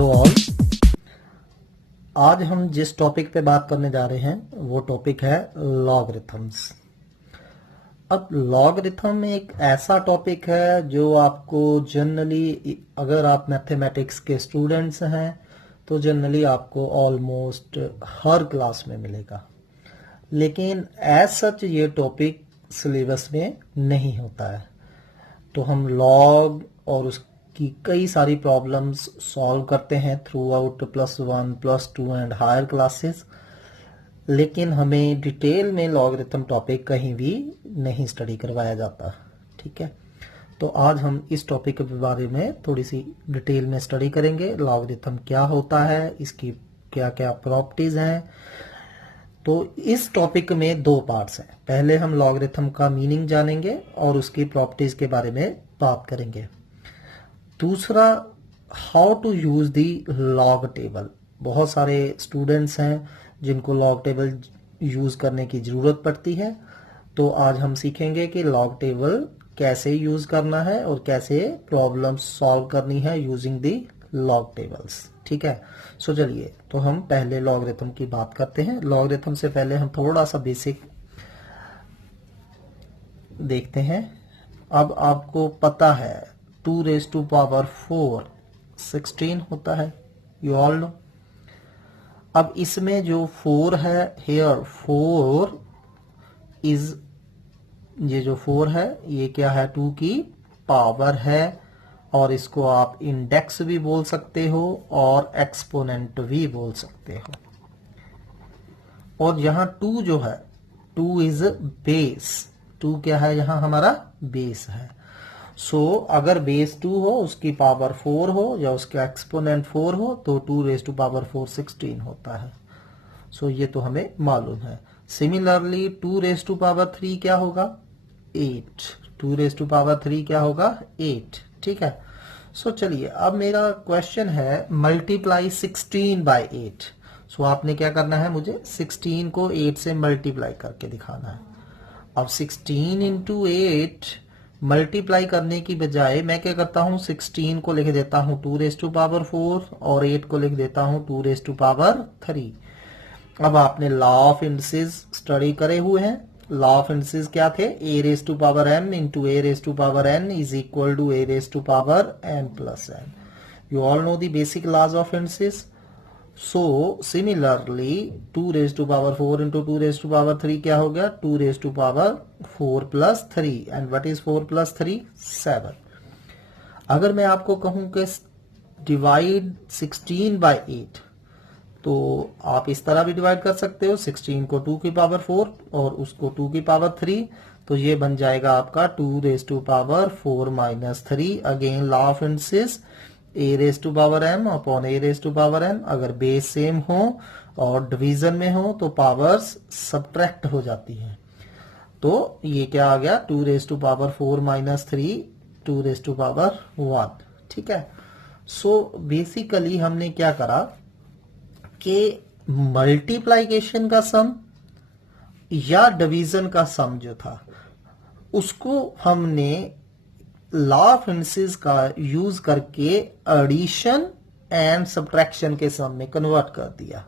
Hello all. आज हम जिस टॉपिक पे बात करने जा रहे हैं वो टॉपिक है लॉगरिथम्स। अब लॉगरिथम एक ऐसा टॉपिक है जो आपको जनरली, अगर आप मैथमेटिक्स के स्टूडेंट्स हैं तो जनरली आपको ऑलमोस्ट हर क्लास में मिलेगा, लेकिन एज सच ये टॉपिक सिलेबस में नहीं होता है। तो हम लॉग और उसकी कई सारी प्रॉब्लम्स सॉल्व करते हैं throughout +1, +2 and higher classes, लेकिन हमें डिटेल में लॉगरिथम टॉपिक कहीं भी नहीं स्टडी करवाया जाता। ठीक है, तो आज हम इस टॉपिक के बारे में थोड़ी सी डिटेल में स्टडी करेंगे। लॉगरिथम क्या होता है, इसकी क्या क्या प्रॉपर्टीज हैं। तो इस टॉपिक में दो पार्ट्स हैं। पहले हम लॉगरिथम का मीनिंग जानेंगे और उसकी प्रॉपर्टीज के बारे में बात करेंगे। दूसरा, how to use the log table. बहुत सारे स्टूडेंट्स हैं जिनको लॉग टेबल यूज करने की जरूरत पड़ती है, तो आज हम सीखेंगे कि लॉग टेबल कैसे यूज करना है और कैसे प्रॉब्लम सॉल्व करनी है यूजिंग दी लॉग टेबल्स। ठीक है, सो चलिए तो हम पहले लॉगरिथम की बात करते हैं। लॉगरिथम से पहले हम थोड़ा सा बेसिक देखते हैं। अब आपको पता है 2⁴ 16 होता है, यू ऑल नो। अब इसमें जो 4 है, हियर 4 इज, ये जो 4 है ये क्या है, 2 की पावर है, और इसको आप इंडेक्स भी बोल सकते हो और एक्सपोनेंट भी बोल सकते हो। और यहाँ 2 जो है, 2 इज बेस। 2 क्या है, यहाँ हमारा बेस है। सो अगर बेस 2 हो, उसकी पावर 4 हो या उसका एक्सपोनेंट 4 हो, तो 2⁴ 16 होता है। सो ये तो हमें मालूम है। सिमिलरली 2⁵ क्या होगा, 8। 2⁵ क्या होगा, 8। ठीक है, सो चलिए अब मेरा क्वेश्चन है मल्टीप्लाई 16 बाय 8। सो आपने क्या करना है, मुझे 16 को 8 से मल्टीप्लाई करके दिखाना है। अब 16 इंटू 8 मल्टीप्लाई करने की बजाय मैं क्या करता हूं, 16 को लिख देता हूं 2⁴ और 8 को लिख देता हूं 2⁵3। अब आपने लॉ ऑफ इंडिसेस स्टडी करे हुए हैं। लॉ ऑफ इंडिसेस क्या थे, a⁴m into a⁴n is equal to a⁴n+n। You all know the basic laws of indices. So similarly 2⁴ into 2⁴ क्या हो गया, 2⁴4+3। And what is 4+3, 7। अगर मैं आपको कहूं कि डिवाइड 16 बाय 8, तो आप इस तरह भी डिवाइड कर सकते हो, 16 को 2 की पावर 4 और उसको 2 की पावर 3, तो ये बन जाएगा आपका 2⁴ again law of indices, a⁴m upon a⁴n। अगर बेस सेम हो और डिवीजन में हो तो पावर्स सब्ट्रैक्ट हो जाती हैं। तो ये क्या आ गया, 2⁴ 2⁴1। ठीक है, सो बेसिकली हमने क्या करा कि मल्टीप्लिकेशन का सम या डिवीजन का सम जो था उसको हमने लॉ ऑफ इंडिसेस का यूज करके एडिशन एंड सब्ट्रैक्शन के सम में कन्वर्ट कर दिया।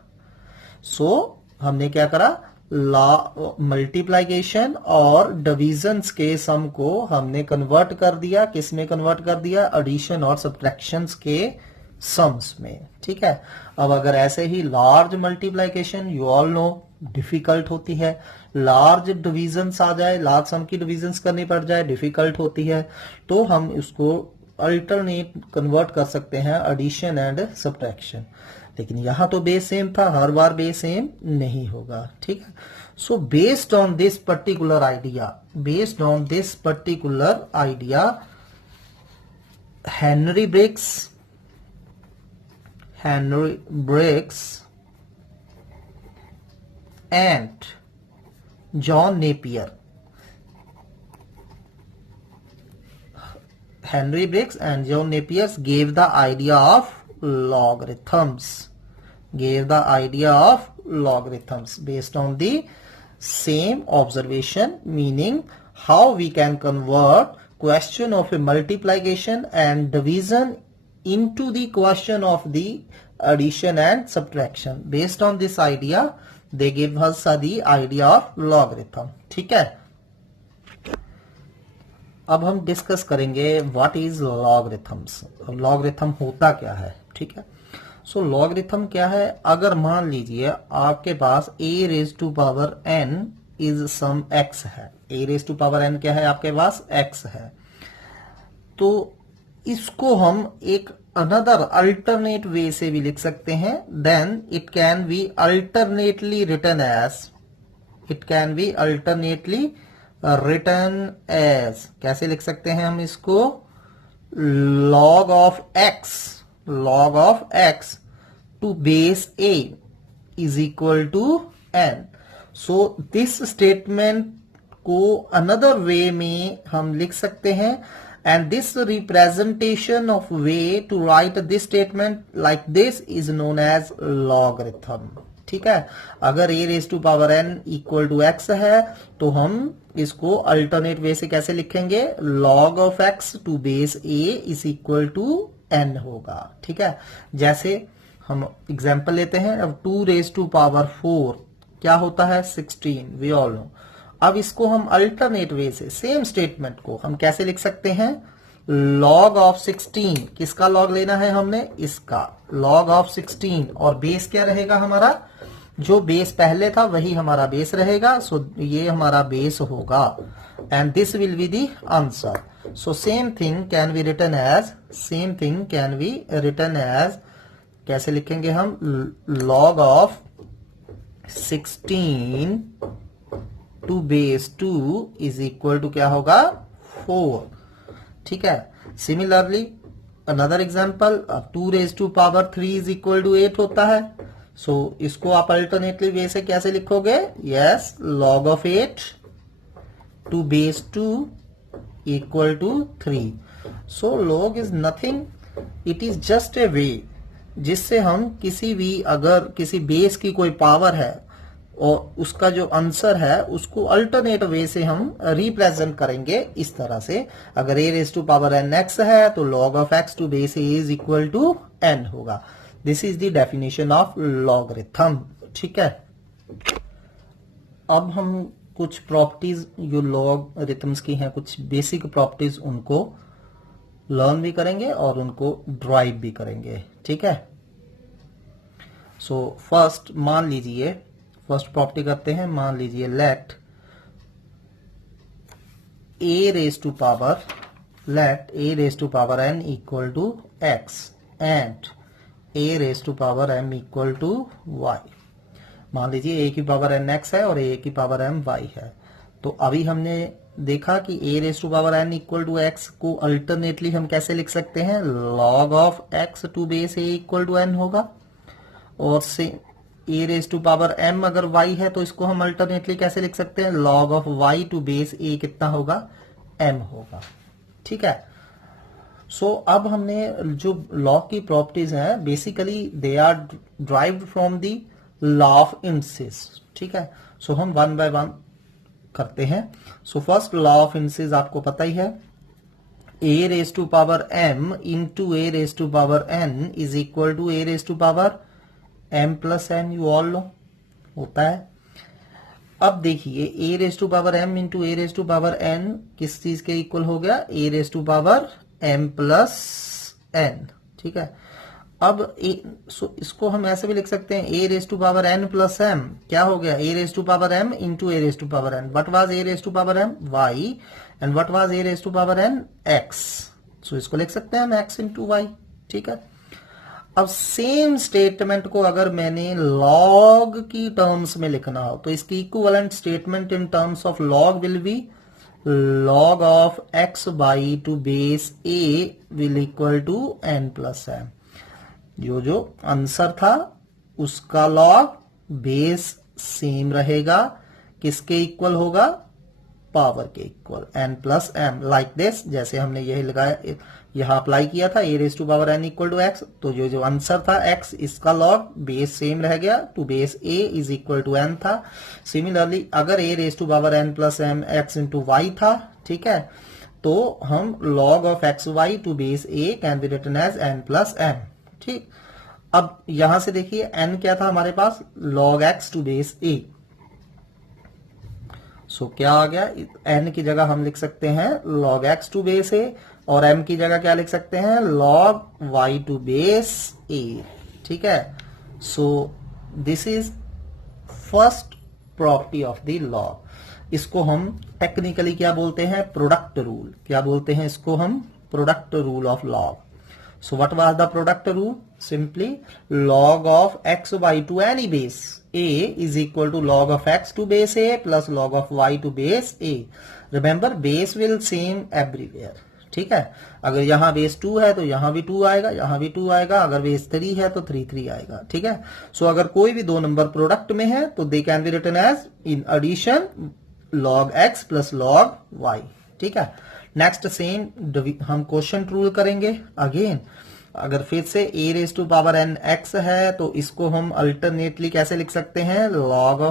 सो हमने क्या करा, लॉ मल्टीप्लिकेशन और डिवीजन्स के सम को हमने कन्वर्ट कर दिया, किस में कन्वर्ट कर दिया, एडिशन और सब्ट्रैक्शंस के सम्स में। ठीक है, अब अगर ऐसे ही large multiplication, you all know, difficult होती है। लार्ज डिविजन्स आ जाए, लार्ज सम की डिविजन्स करनी पड़ जाए, डिफिकल्ट होती है। तो हम उसको अल्टरनेट कन्वर्ट कर सकते हैं, एडिशन एंड सब्ट्रैक्शन। लेकिन यहां तो बेस सेम था, हर बार बेस सेम नहीं होगा। ठीक है, so based on this particular idea Henry Briggs and John Napier. Henry Briggs and John Napier gave the idea of logarithms. Based on the same observation, meaning how we can convert question of a multiplication and division into the question of the addition and subtraction. Based on this idea, they give us the idea of logarithm. ठीक है, अब हम discuss करेंगे what is logarithms. Logarithm होता क्या है. ठीक है, सो लॉगरिथम क्या है. अगर मान लीजिए आपके पास a raise to power n is some x है. a raise to power n क्या है आपके पास, x है. तो इसको हम एक अनदर अल्टरनेट वे से भी लिख सकते हैं. Then it can be alternately written as, it can be alternately written as, कैसे लिख सकते हैं हम इसको, log of x to base a is equal to n. So this statement को another way में हम लिख सकते हैं. And this representation of way to write this statement like this is known as logarithm. ठीक है, अगर a raise to power n equal to x है तो हम इसको अल्टरनेट वे से कैसे लिखेंगे, log of x to base a is equal to n होगा. ठीक है, जैसे हम एग्जांपल लेते हैं. अब 2 रेज टू पावर 4 क्या होता है, 16. We all know. अब इसको हम अल्टरनेट वे से सेम स्टेटमेंट को हम कैसे लिख सकते हैं, log of 16. किसका log लेना है हमने, इसका log of 16. और बेस क्या रहेगा हमारा, जो बेस पहले था वही हमारा बेस रहेगा. सो ये हमारा बेस होगा and this will be the answer. So same thing can be written as, same thing can be written as, कैसे लिखेंगे हम, log of 16 to base 2 is equal to क्या होगा, 4. ठीक है, similarly another example, 2 raise to power 3 is equal to 8 होता है. सो इसको आप अल्टरनेटली वे से कैसे लिखोगे, yes, log of 8 two base 2 equal to 3. So log is nothing, it is just a way जिससे हम किसी भी, अगर किसी बेस की कोई पावर है और उसका जो आंसर है उसको अल्टरनेट वे से हम रिप्रेजेंट करेंगे इस तरह से. अगर a raise to power n x है तो log of x to base a is equal to n होगा. This is the definition of logarithm. ठीक है, अब हम कुछ प्रॉपर्टीज जो लॉगरिथम्स की हैं, कुछ बेसिक प्रॉपर्टीज, उनको लर्न भी करेंगे और उनको ड्राइव भी करेंगे. ठीक है, सो फर्स्ट मान लीजिए, फर्स्ट प्रॉपर्टी करते हैं. मान लीजिए let a raise to power n equal to x and a raise to power m equal to y. मान लीजिए a की पावर n x है और a की पावर m y है. तो अभी हमने देखा कि a raise to power n equal to x को अल्टरनेटली हम कैसे लिख सकते हैं, log of x to base a equal to n होगा. और से a raise to power m अगर y है तो इसको हम अल्टरनेटली कैसे लिख सकते हैं, log of y to base a कितना होगा, m होगा. ठीक है, सो अब हमने जो लॉग की प्रॉपर्टीज हैं basically they are derived from the law of indices. ठीक है, सो हम वन बाय वन करते हैं. So first law of indices आपको पता ही है, a raise to power m into a raise to power n is equal to a raise to power m plus n. You all know होता है. अब देखिए a raise to power m into a raise to power n किस चीज के equal हो गया, a raise to power m plus n. ठीक है, अब इसको हम ऐसे भी लिख सकते हैं, a raise to power n plus m क्या हो गया, a raise to power m into a raise to power n. What was a raise to power m, y, and what was a raise to power n, x. So इसको लिख सकते हैं हम x into y. ठीक है, अब same statement को अगर मैंने लॉग की टर्म्स में लिखना हो तो इसकी equivalent statement in terms of log will be log of x by to base a will equal to n plus m. जो आंसर था उसका लॉग बेस सेम रहेगा, किसके इक्वल होगा, पावर के equal, n plus m. Like this, जैसे हमने यही लगाया, यहां अप्लाई किया था a raise to power n equal to x. तो जो आंसर था x, इसका लॉग बेस सेम रह गया, to base a is equal to n था. सिमिलरली अगर a raise to power n plus m x into y था, ठीक है, तो हम log of xy to base a can be written as n plus m। ठीक, अब यहां से देखिए n क्या था हमारे पास, log x to base a। सो क्या आ गया, n की जगह हम लिख सकते हैं log x to base a, और m की जगह क्या लिख सकते हैं, log y to base a। ठीक है, so this is first property of the log. इसको हम टेक्निकली क्या बोलते हैं, प्रोडक्ट रूल। क्या बोलते हैं इसको हम, product rule of log. So what was the product rule? Simply log of xy to any base a is equal to log of x to base a plus log of y to base a. Remember base will same everywhere। ठीक है, अगर यहाँ base 2 है तो यहाँ भी 2 आएगा, यहाँ भी 2 आएगा, अगर बेस 3 है तो 3 आएगा। ठीक है, सो अगर कोई भी दो नंबर प्रोडक्ट में है तो they can be written as in addition log x plus log y। ठीक है, नेक्स्ट सेम हम क्वोशिएंट रूल करेंगे अगेन। अगर फिर से a raise to power n x है तो इसको हम अल्टरनेटली कैसे लिख सकते हैं, log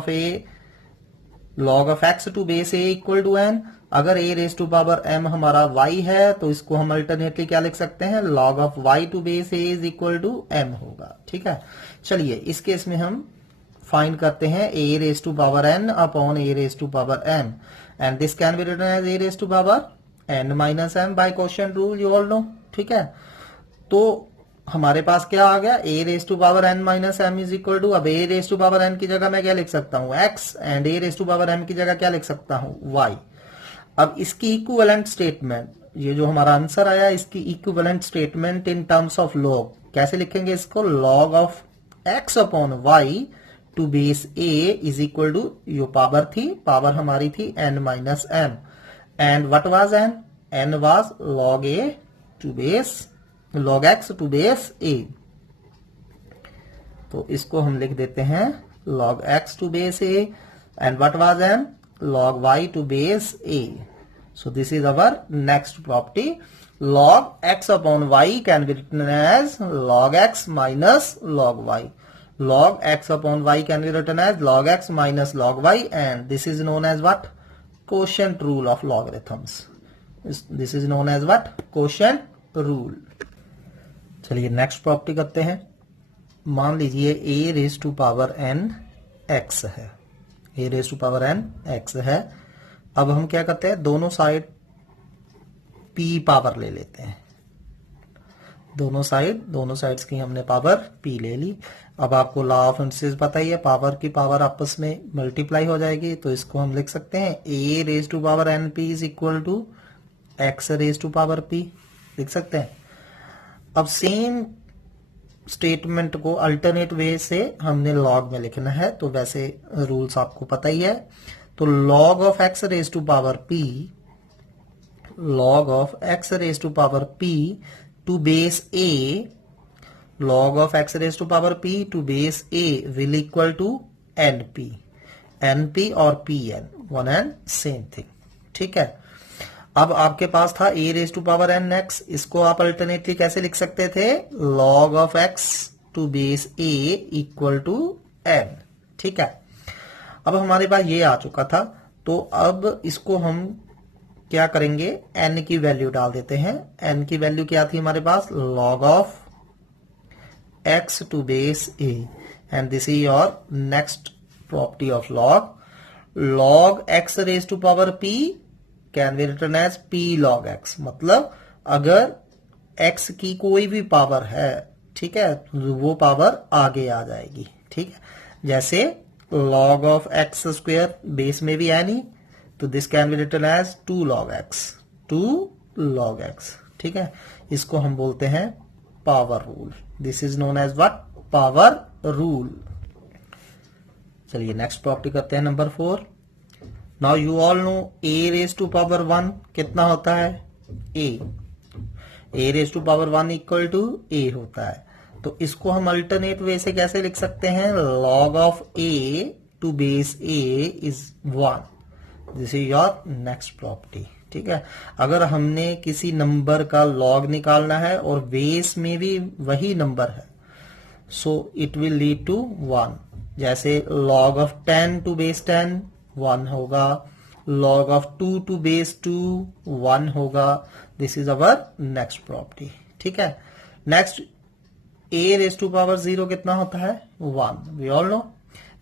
of x to base a equal to n। अगर a raise to power m हमारा y है तो इसको हम अल्टरनेटली क्या लिख सकते हैं, log of y to base a is equal to m होगा। ठीक है, चलिए इस केस में हम फाइंड करते हैं a raise to power n upon a raise to power m, and this can be written as a raise to power n minus m by quotient rule, you all know. ठीक है, तो हमारे पास क्या आ गया, a raise to power n minus m is equal to, अब a raise to power n की जगह मैं क्या लिख सकता हूं, x, and a raise to power m की जगह क्या लिख सकता हूं, y। अब इसकी इक्विवेलेंट स्टेटमेंट, ये जो हमारा आंसर आया इसकी equivalent statement in terms of log कैसे लिखेंगे इसको, log of x upon y to base a is equal to, यो पावर थी, पावर हमारी थी n minus m, and what was n, n was log a to base log x to base a। तो इसको हम लिख देते हैं log x to base a, and what was m, log y to base a। So this is our next property, log x upon y can be written as log x minus log y। log x upon y can be written as log x minus log y, and this is known as what, quotient rule of logarithms। this is known as what, quotient rule। चलिए next property करते हैं। मान लीजिए a raise to power n x है, a raise to power n x है। अब हम क्या करते हैं, दोनों साइड p पावर ले लेते हैं, दोनों साइड्स की हमने पावर p ले ली। अब आपको लॉ ऑफ इंडक्सेस पता ही है, पावर की पावर आपस में मल्टीप्लाई हो जाएगी, तो इसको हम लिख सकते हैं a raise to power n p is equal to x raise to power p, लिख सकते हैं। अब सेम स्टेटमेंट को अल्टरनेट वे से हमने लॉग में लिखना है, तो वैसे रूल्स आपको पता ही है। तो log of x raise to power p, log of x raise to power p to base a, log of x raised to power p to base a will equal to np, np और pn, one and same thing। ठीक है, अब आपके पास था a raised to power n x, इसको आप alternately कैसे लिख सकते थे, log of x to base a equal to n। ठीक है, अब हमारे पास ये आ चुका था, तो अब इसको हम क्या करेंगे, n की वैल्यू डाल देते हैं। n की वैल्यू क्या थी हमारे पास, log of x to base a, and this is your next property of log। log x raise to power p can be written as p log x, मतलब अगर x की कोई भी पावर है, ठीक है, वो पावर आगे आ जाएगी। ठीक है, जैसे log of x square, base में भी है नहीं, तो this can be written as 2 log x, 2 log x। ठीक है, इसको हम बोलते हैं power rule, this is known as what, power rule. चलिए नेक्स्ट प्रॉपर्टी करते हैं number 4। Now you all know a raise to power 1 कितना होता है, a raise to power 1 equal to a होता है। तो इसको हम अल्टरनेट वे से कैसे लिख सकते हैं, log of a to base a is 1, this is your next property. ठीक है, अगर हमने किसी नंबर का लॉग निकालना है और बेस में भी वही नंबर है, so it will lead to 1। जैसे log ऑफ 10 टू बेस 10 1 होगा, log of 2 to base 2 1 होगा. This is our next property. ठीक है. Next a raise to power 0 कितना होता है 1. We all know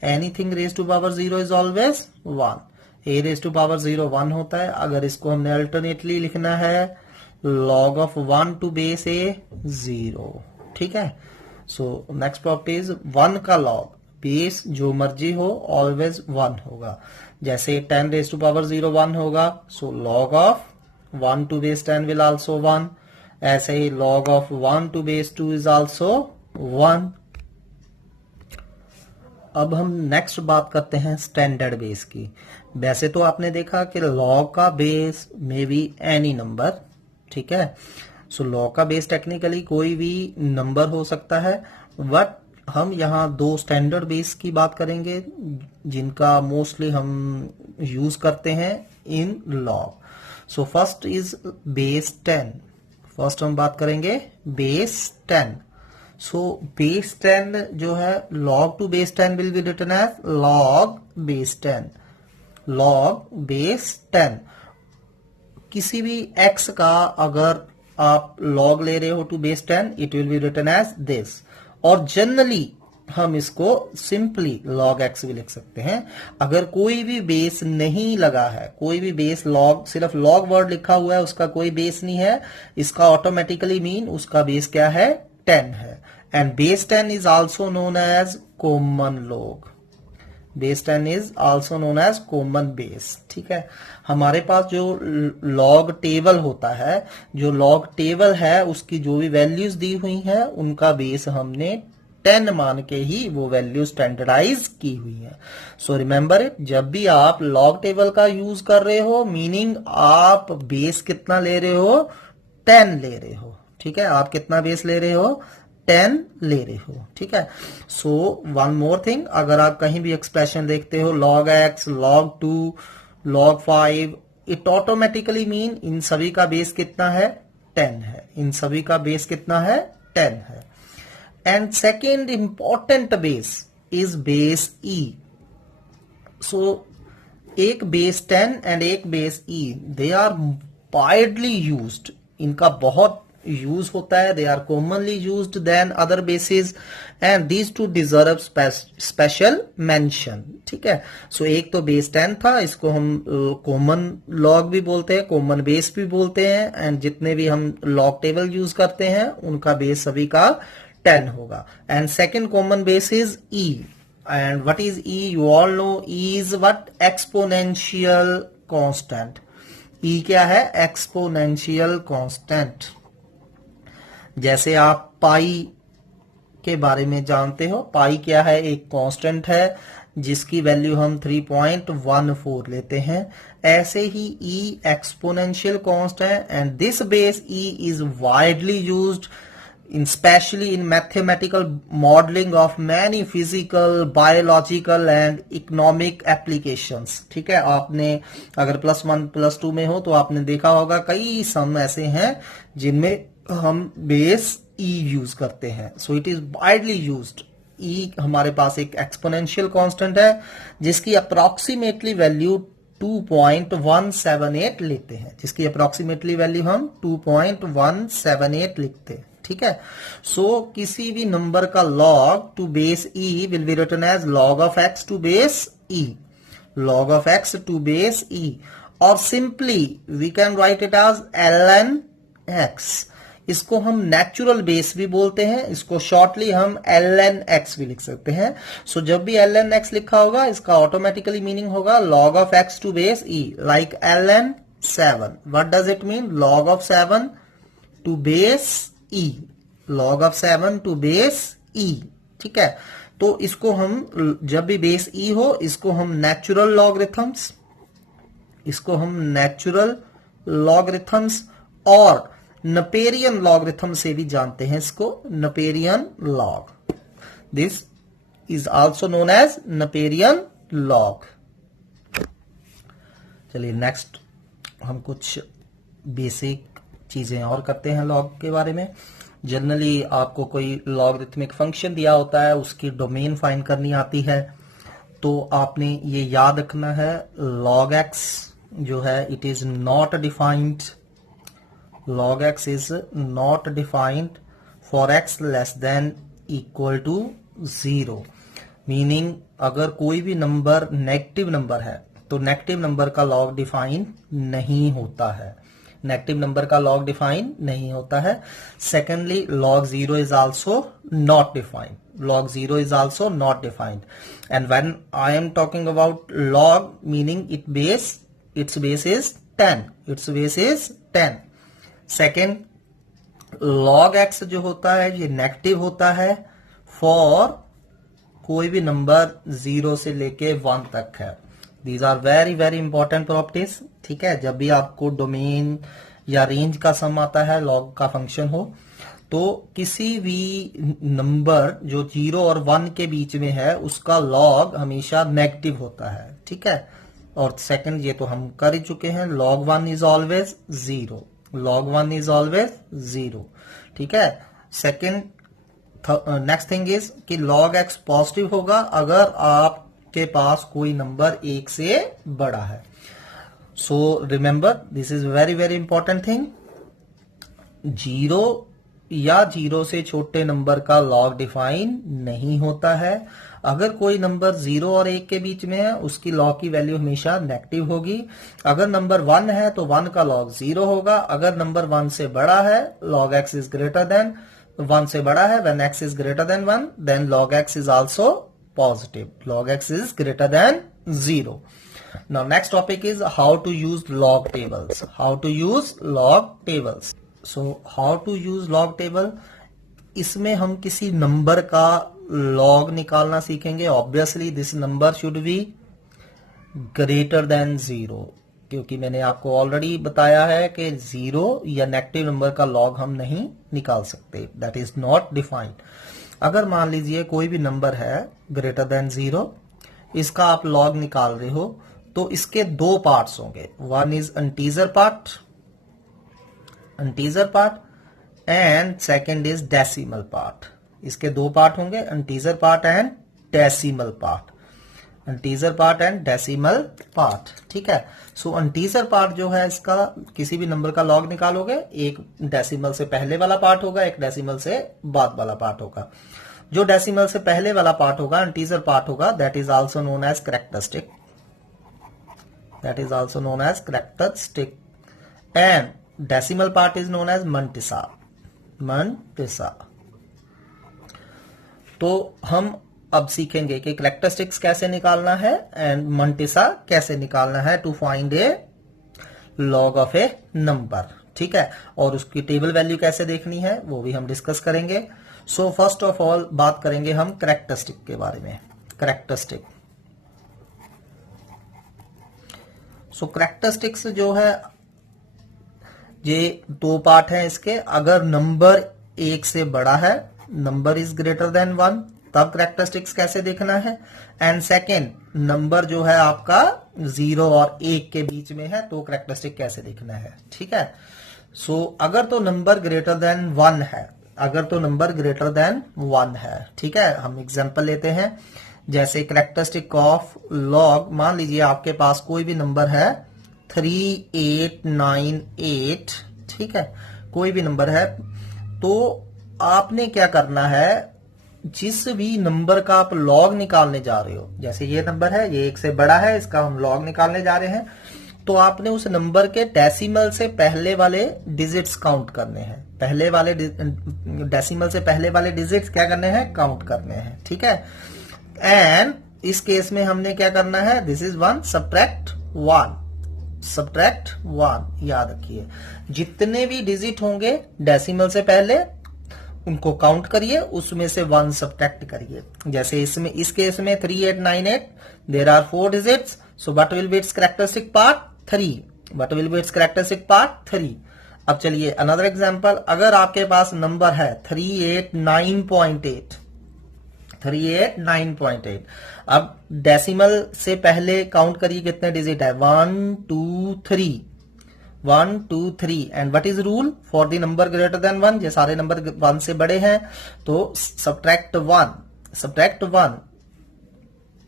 anything raise to power 0 is always 1. a raise to power 0 1 होता है. अगर इसको हमने अल्टरनेटली लिखना है log of 1 to base a 0. ठीक है. सो नेक्स्ट प्रॉपर्टी इज 1 का log बेस जो मर्जी हो ऑलवेज 1 होगा. जैसे 10 रेज टू पावर 0 1 होगा. सो log of 1 to base 10 will also 1. ऐसे ही log of 1 to base 2 is also 1. अब हम नेक्स्ट बात करते हैं स्टैंडर्ड बेस की. वैसे तो आपने देखा कि log का बेस में बी एनी नंबर. ठीक है. सो log का बेस टेक्निकली कोई भी नंबर हो सकता है, बट हम यहाँ दो स्टैंडर्ड बेस की बात करेंगे जिनका मोस्टली हम यूज करते हैं इन log. So first is base 10. First हम बात करेंगे बेस 10. सो बेस 10 जो है log to base 10 will be written as log base 10. log base 10. किसी भी x का अगर आप log ले रहे हो to base 10 it will be written as this. और जनरली हम इसको सिंपली log x भी लिख सकते हैं. अगर कोई भी बेस नहीं लगा है, कोई भी बेस log सिर्फ log वर्ड लिखा हुआ है, उसका कोई बेस नहीं है, इसका ऑटोमेटिकली मीन उसका बेस क्या है 10 है. And base 10 is also known as common log. Base 10 is also known as common base. ठीक है. हमारे पास जो log टेबल होता है, जो log टेबल है उसकी जो भी वैल्यूज दी हुई है उनका बेस हमने 10 मान के ही वो वैल्यू स्टैंडर्डाइज की हुई है. सो रिमेंबर इट, जब भी आप log टेबल का यूज कर रहे हो मीनिंग आप बेस कितना ले रहे हो 10 ले रहे हो. ठीक है. आप कितना बेस ले रहे हो 10 ले रहे हो. ठीक है. सो वन मोर थिंग, अगर आप कहीं भी एक्सप्रेशन देखते हो log x, log 2, log 5, it automatically mean in सभी का बेस कितना है 10 है. इन सभी का बेस कितना है 10 है. And second important base is base e. So एक बेस 10 एंड एक base e, they are widely used. इनका बहुत यूज होता है. They are commonly used than other bases and these two deserve special mention. ठीक है. सो एक तो बेस 10 था, इसको हम कॉमन log भी बोलते हैं, कॉमन बेस भी बोलते हैं. एंड जितने भी हम log टेबल यूज करते हैं उनका बेस सभी का 10 होगा. And second common base is e. And what is e? You all no e is what exponential constant. e क्या है एक्सपोनेंशियल कांस्टेंट. जैसे आप पाई के बारे में जानते हो, पाई क्या है एक कांस्टेंट है जिसकी वैल्यू हम 3.14 लेते हैं. ऐसे ही e एक्सपोनेंशियल कांस्टेंट है and this base e is widely used in especially in mathematical modeling of many physical, biological and economic applications. ठीक है. आपने अगर +1 +2 में हो तो आपने देखा होगा कई सम ऐसे हैं जिनमें हम बेस e यूज करते हैं. So it is widely used. e हमारे पास एक एक्सपोनेंशियल कांस्टेंट है जिसकी अप्रोक्सीमेटली वैल्यू 2.178 लेते हैं. जिसकी अप्रोक्सीमेटली वैल्यू हम 2.178 लिखते हैं. ठीक है. सो किसी भी नंबर का log to base e will be written as log of x to base e. log of x to base e. और simply we can write it as ln x. इसको हम नेचुरल बेस भी बोलते हैं, इसको shortly हम ln x भी लिख सकते हैं. सो जब भी ln x लिखा होगा इसका ऑटोमेटिकली मीनिंग होगा log of x to base e. Like ln 7. What does it mean? log of 7 to base e. log of 7 to base e. ठीक है. तो इसको हम जब भी बेस e हो इसको हम नेचुरल लॉगरिथम्स, इसको हम नेचुरल लॉगरिथम्स और नपेरियन लॉगरिथम से भी जानते हैं. इसको Napierian log. This is also known as Napierian log. चलिए नेक्स्ट हम कुछ बेसिक चीजें और करते हैं लॉग के बारे में. जनरली आपको कोई लॉगरिथमिक फंक्शन दिया होता है, उसकी डोमेन फाइंड करनी आती है, तो आपने ये याद रखना है log x जो है it is not defined, log x is not defined for x less than equal to 0, meaning अगर कोई भी नंबर नेगेटिव नंबर है तो नेगेटिव नंबर का लॉग डिफाइन नहीं होता है, नेगेटिव नंबर का लॉग डिफाइन नहीं होता है। Secondly log 0 is also not defined, log 0 is also not defined, and when I am talking about log meaning its base is 10, its base is 10। Second, log x जो होता है ये negative होता है for कोई भी नंबर 0 से लेके 1 तक है। These are very very important properties, ठीक है। जब भी आपको डोमेन या रेंज का सम आता है, log का फंक्शन हो, तो किसी भी नंबर जो 0 और 1 के बीच में है उसका log हमेशा नेगेटिव होता है, ठीक है। और सेकंड, ये तो हम कर ही चुके हैं, log 1 is always 0, log 1 is always 0, ठीक है। सेकेंड, नेक्स्ट थिंग इज कि log x पॉजिटिव होगा अगर आपके पास कोई नंबर 1 से बड़ा है। So remember this is very very important thing, 0 या 0 से छोटे नंबर का log डिफाइन नहीं होता है। अगर कोई नंबर 0 और 1 के बीच में है उसकी log की वैल्यू हमेशा नेगेटिव होगी। अगर नंबर 1 है तो 1 का log 0 होगा। अगर नंबर 1 से बड़ा है log x is greater then 1 से बड़ा है, when x is greater than 1 then log x is also positive, log x is greater than 0। Now next topic is how to use log tables, how to use log tables। So how to use log table, इसमें हम किसी number का log निकालना सीखेंगे। Obviously this number should be greater than 0, क्योंकि मैंने आपको already बताया है कि 0 या नेगेटिव नंबर का log हम नहीं निकाल सकते, दैट इज नॉट डिफाइंड। अगर मान लीजिए कोई भी नंबर है ग्रेटर देन 0, इसका आप log निकाल रहे हो तो इसके 2 पार्ट्स होंगे, one is integer part and second is decimal part. इसके 2 पार्ट होंगे, integer part and decimal part, integer part and decimal part, ठीक है। सो इंटीजर पार्ट जो है इसका किसी भी नंबर का log निकालोगे, एक डेसिमल से पहले वाला पार्ट होगा, एक डेसिमल से बाद वाला पार्ट होगा। जो डेसिमल से पहले वाला पार्ट होगा, इंटीजर पार्ट होगा, that is also known as characteristic, that is also known as characteristic, and decimal part is known as mantissa. तो हम अब सीखेंगे कि कैरेक्टरिस्टिक्स कैसे निकालना है एंड मंटिसा कैसे निकालना है to find a log of a number, ठीक है। और उसकी टेबल वैल्यू कैसे देखनी है वो भी हम डिस्कस करेंगे। सो फर्स्ट ऑफ ऑल बात करेंगे हम कैरेक्टरिस्टिक के बारे में। कैरेक्टरिस्टिक, सो कैरेक्टरिस्टिक्स जो है ये 2 पार्ट हैं इसके। अगर नंबर 1 से बड़ा है, नंबर इज ग्रेटर देन 1, तब कैरेक्टरिस्टिक्स कैसे देखना है। एंड सेकेंड, नंबर जो है आपका 0 और 1 के बीच में है तो कैरेक्टरिस्टिक कैसे देखना है, ठीक है। सो अगर तो नंबर ग्रेटर देन 1 है, अगर तो नंबर ग्रेटर देन 1 है, ठीक है। हम एग्जांपल लेते हैं, जैसे कैरेक्टरिस्टिक ऑफ log, मान लीजिए आपके पास कोई भी नंबर है 3898, ठीक है, कोई भी नंबर है, तो आपने क्या करना है, जिस भी नंबर का आप log निकालने जा रहे हो, जैसे ये नंबर है, ये 1 से बड़ा है, इसका हम log निकालने जा रहे हैं, तो आपने उस नंबर के डेसिमल से पहले वाले डिजिट्स काउंट करने हैं, पहले वाले डेसिमल से पहले वाले डिजिट्स क्या करने हैं, काउंट करने हैं, ठीक है। एंड इस केस में हमने क्या करना है, दिस इज 1 सब्ट्रैक्ट 1, याद रखिए जितने भी डिजिट होंगे डेसिमल से पहले उनको काउंट करिए, उसमें से 1 सब्ट्रैक्ट करिए। जैसे इसमें, इस केस में 3898, there are 4 digits, so what will be its characteristic part 3, what will be its characteristic part 3। अब चलिए अनदर एग्जांपल, अगर आपके पास नंबर है 389.8, अब डेसिमल से पहले काउंट करिए कितने डिजिट है, 1 2 3, and what is rule for the number greater than 1, ये सारे नंबर 1 से बड़े हैं, तो सब्ट्रैक्ट 1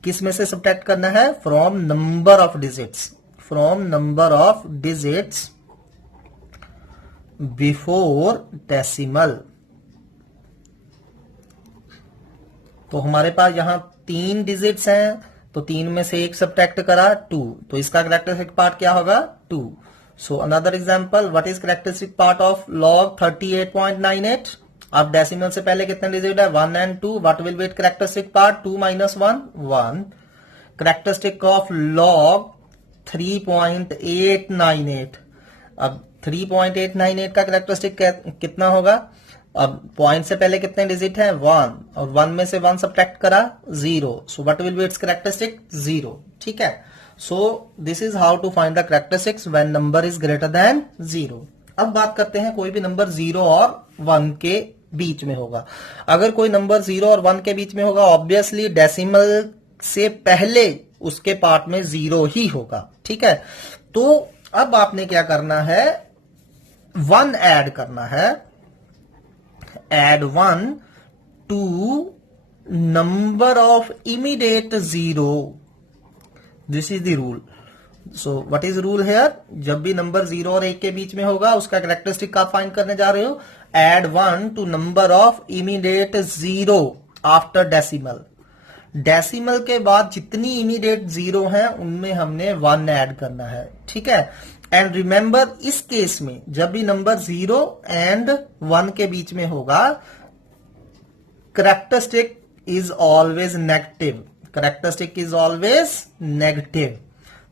किस में से सब्ट्रैक्ट करना है, from number of digits, from number of digits before decimal. तो हमारे पास यहां 3 डिजिट्स हैं, तो 3 में से 1 सब्ट्रैक्ट करा 2, तो इसका कैरेक्टरिस्टिक पार्ट क्या होगा 2। So another example, what is characteristic part of log 38.98। अब डेसिमल से पहले कितने डिजिट है 1 and 2, what will B it characteristic part 2 minus 1 1। Characteristic of log 3.898। अब 3.898 का कैरेक्टरिस्टिक कितना होगा, अब पॉइंट से पहले कितने डिजिट हैं 1, और 1 में से 1 सब्ट्रैक्ट करा 0, so what will be its characteristic 0। ठीक है, so this is how to find the characteristics when number is greater than 0। अब बात करते हैं कोई भी नंबर 0 और 1 के बीच में होगा। अगर कोई नंबर 0 और 1 के बीच में होगा, ऑब्वियसली डेसिमल से पहले उसके पार्ट में 0 ही होगा। ठीक है, तो अब आपने क्या करना है 1 ऐड करना है, add 1 to number of immediate 0. This is the rule. So what is rule here? जब भी नंबर 0 और 1 के बीच में होगा उसका कैरेक्टरिस्टिक आप फाइंड करने जा रहे हो, add 1 to number of immediate 0 after decimal. Decimal के बाद जितनी इमीडिएट 0 हैं उनमें हमने 1 ऐड करना है। ठीक है, एंड रिमेंबर इस केस में जब भी नंबर 0 एंड 1 के बीच में होगा, characteristic is always negative. Characteristic is always negative,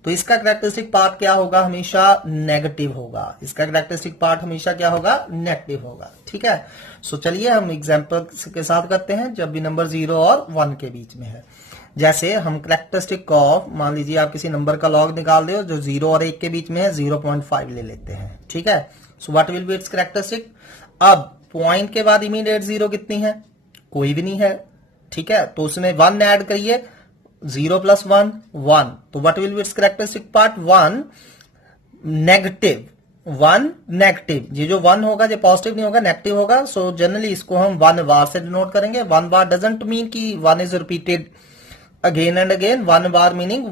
तो इसका कैरेक्टरिस्टिक पार्ट क्या होगा, हमेशा नेगेटिव होगा। इसका कैरेक्टरिस्टिक पार्ट हमेशा क्या होगा, नेगेटिव होगा। ठीक है, सो चलिए हम एग्जांपल के साथ करते हैं जब भी नंबर 0 और 1 के बीच में है। जैसे हम कैरेक्टरिस्टिक ऑफ, मान लीजिए आप किसी नंबर का लॉग निकाल रहे हो जो 0 और 1 के बीच में है, 0.5 ले लेते हैं। ठीक है, सो what will be its characteristic. अब पॉइंट के बाद इमीडिएट 0 कितनी है, कोई भी नहीं है। ठीक है, तो उसमें 1 ऐड करिए, 0 + 1 1, तो what will be its characteristic part 1 negative. 1 negative, ये जो 1 होगा ये पॉजिटिव नहीं होगा, नेगेटिव होगा। सो जनरली इसको हम 1 बार से डिनोट करेंगे। 1 बार डजंट मीन कि 1 is repeated again and again, 1 bar meaning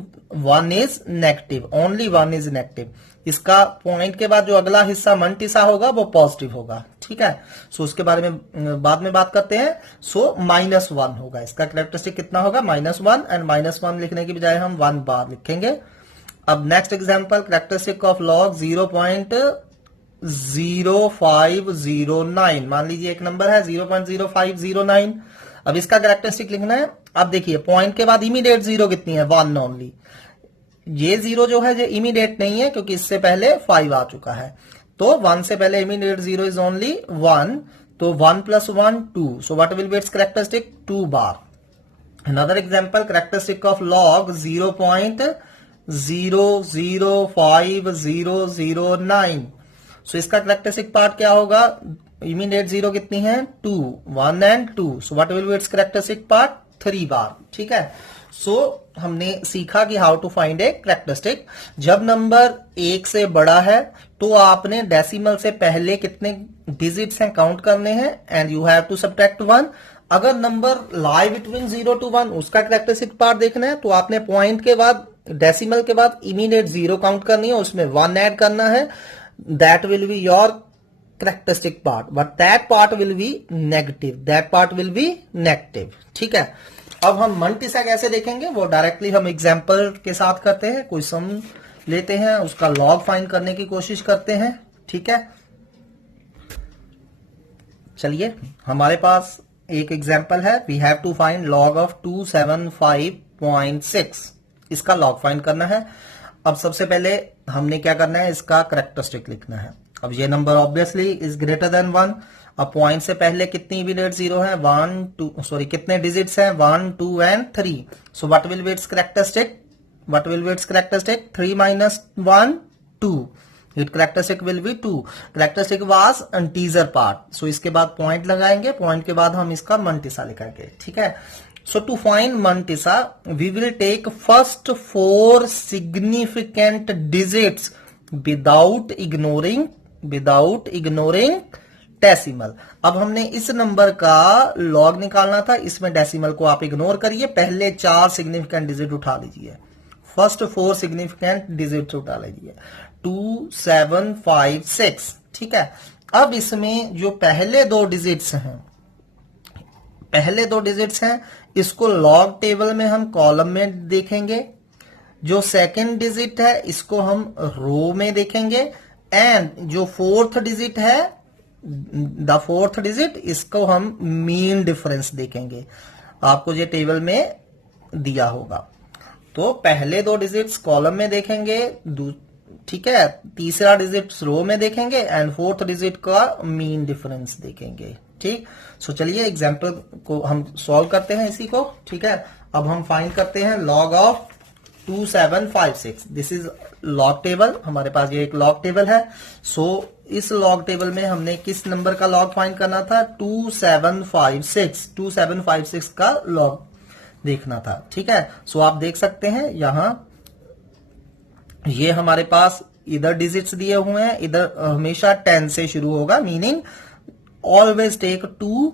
1 is negative, only 1 is negative. इसका पॉइंट के बाद जो अगला हिस्सा मंटिसा होगा वो पॉजिटिव होगा। ठीक है, सो उसके बारे में बाद में बात करते हैं। सो -1 होगा, इसका कैरेक्टरिस्टिक कितना होगा -1, एंड -1 लिखने की बजाय हम 1 बार लिखेंगे। अब next example, characteristic of log 0.0509। मान लीजिए एक नंबर है 0.0509। अब इसका कैरेक्टरिस्टिक लिखना है। अब देखिए पॉइंट के बाद इमीडिएट 0 कितनी है, 1 ओनली। ये 0 जो है ये इमीडिएट नहीं है क्योंकि इससे पहले 5 आ चुका है, तो 1 से पहले इमीडिएट 0 इज ओनली 1, तो 1 + 1 2, so what will be its characteristic 2 bar. Another example, characteristic of log 0.005009। सो इसका कैरेक्टरिस्टिक पार्ट क्या होगा, इमीडिएट 0 कितनी है 2, 1 and 2, so what will be its characteristic part 3 bar. ठीक है, सो हमने सीखा कि how to find a characteristic. जब नंबर 1 से बड़ा है तो आपने डेसिमल से पहले कितने डिजिट्स हैं काउंट करने हैं, and you have to subtract 1। अगर नंबर लाई बिटवीन 0 to 1 उसका कैरेक्टरिस्टिक पार्ट देखना है तो आपने पॉइंट के बाद डेसिमल के बाद इमीडिएट 0 काउंट करनी है, उसमें 1 ऐड करना है, that will be your characteristic part, but that part will be negative, that part will be negative. ठीक है, अब हम मंटिसा कैसे देखेंगे वो डायरेक्टली हम एग्जांपल के साथ करते हैं। कोई सम लेते हैं, उसका लॉग फाइंड करने की कोशिश करते हैं। ठीक है, चलिए हमारे पास एक एग्जांपल है, we have to find log of 275.6। इसका लॉग फाइंड करना है। अब सबसे पहले हमने क्या करना है, इसका कैरेक्टरिस्टिक लिखना है। अब ये number obviously is greater then 1। अब पॉइंट से पहले कितनी इमीडिएट 0 है, 1 2 सॉरी कितने डिजिट्स हैं 1 2 and 3, so what will be its characteristic, what will be its characteristic 3 - 1 2, it characteristic will be 2। Characteristic was integer part, so इसके बाद पॉइंट लगाएंगे, पॉइंट के बाद हम इसका मंटिसा लिखेंगे। ठीक है, so to find mantissa we will take first 4 significant digits without ignoring decimal. अब हमने इस नंबर का लॉग निकालना था, इसमें डेसिमल को आप इग्नोर करिए, पहले 4 सिग्निफिकेंट डिजिट उठा लीजिए। फर्स्ट 4 सिग्निफिकेंट डिजिट्स उठा लीजिए, 2 7 5 6। ठीक है, अब इसमें जो पहले दो डिजिट्स हैं, इसको लॉग टेबल में हम कॉलम में देखेंगे, जो सेकंड डिजिट है इसको हम रो में देखेंगे, एंड जो फोर्थ डिजिट है, द फोर्थ डिजिट, इसको हम मीन डिफरेंस देखेंगे। आपको ये टेबल में दिया होगा। तो पहले दो डिजिट्स कॉलम में देखेंगे, ठीक है, तीसरा डिजिट रो में देखेंगे, एंड फोर्थ डिजिट का मीन डिफरेंस देखेंगे। ठीक, सो चलिए एग्जांपल को हम सॉल्व करते हैं इसी को। ठीक है, अब हम फाइंड करते हैं log of 2 7 5 6। This is log table, हमारे पास ये एक लॉग टेबल है। सो इस लॉग टेबल में हमने किस नंबर का लॉग फाइंड करना था? 2 7 5 6, 2 7 5 6 का लॉग देखना था। ठीक है, सो आप देख सकते हैं यहां ये हमारे पास इधर डिजिट्स दिए हुए हैं, इधर हमेशा 10 से शुरू होगा, मीनिंग ऑलवेज टेक 2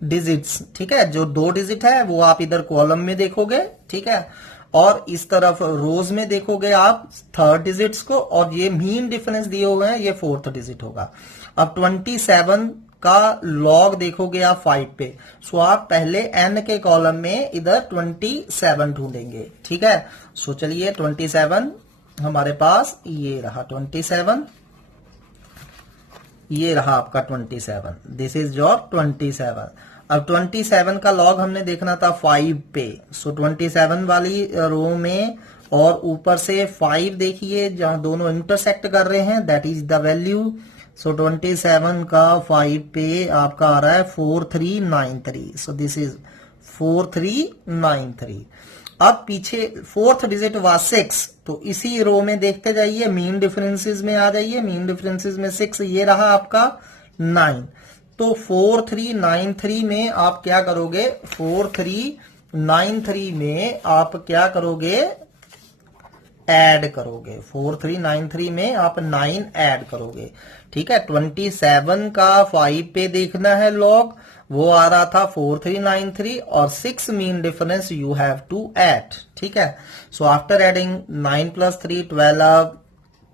डिजिट्स। ठीक है, जो 2 डिजिट है वो आप इधर कॉलम में देखोगे, ठीक है, और इस तरफ रोज में देखोगे आप थर्ड डिजिट्स को, और ये मीन डिफरेंस दिए हुए हैं, ये फोर्थ डिजिट होगा। अब 27 का लॉग देखोगे आप 5 पे, सो आप पहले n के कॉलम में इधर 27 ढूंढेंगे। ठीक है, सो चलिए 27 हमारे पास ये रहा 27, ये रहा आपका 27, दिस इज योर 27। अब 27 का लॉग हमने देखना था 5 पे, सो 27 वाली रो में और ऊपर से 5 देखिए जहां दोनों इंटरसेक्ट कर रहे हैं, दैट इज द वैल्यू। सो 27 का 5 पे आपका आ रहा है 4393, सो दिस इज 4393। अब पीछे फोर्थ डिजिट वाज 6, तो इसी रो में देखते जाइए, मीन डिफरेंसेस में आ जाइए, मीन डिफरेंसेस में 6, ये रहा आपका 9। तो 4393 में आप क्या करोगे? 4393 में आप क्या करोगे? ऐड करोगे। 4393 में आप 9 ऐड करोगे। ठीक है, 27 का 5 पे देखना है लॉग, वो आ रहा था 4393, और 6 mean difference you have to add. ठीक है, so after adding 9 + 3 12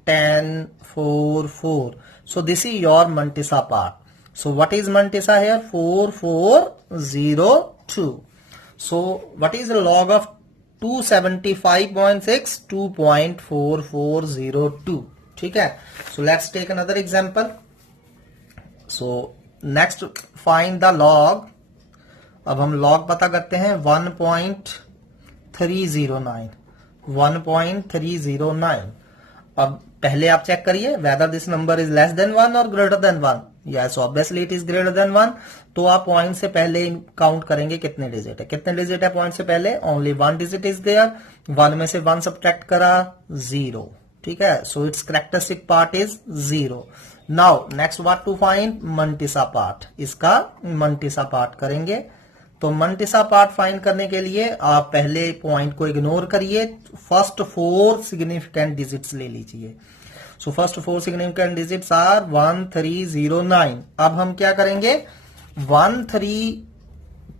10 4 4, so this is your Mantissa part. So what is Mantissa here? 4402. So what is the log of 275.6? 2.4402. ठीक है, so let's take another example. So next find the log. अब हम log पता करते हैं 1.309, 1.309। अब पहले आप चेक करिए whether this number is less than 1 or greater than 1. Yes, obviously it is greater than 1. तो आप पॉइंट से पहले काउंट करेंगे कितने डिजिट है, कितने डिजिट है पॉइंट से पहले? ओनली 1 डिजिट इज देयर, 1 में से 1 सब्ट्रैक्ट करा 0। ठीक है, so its characteristic part is 0। Now next what to find? Mantissa part, इसका Mantissa पार्ट करेंगे। तो Mantissa पार्ट फाइंड करने के लिए आप पहले पॉइंट को इग्नोर करिए, फर्स्ट 4 सिग्निफिकेंट डिजिट्स ले लीजिए। So first 4 significant digits are 1309। अब हम क्या करेंगे? 13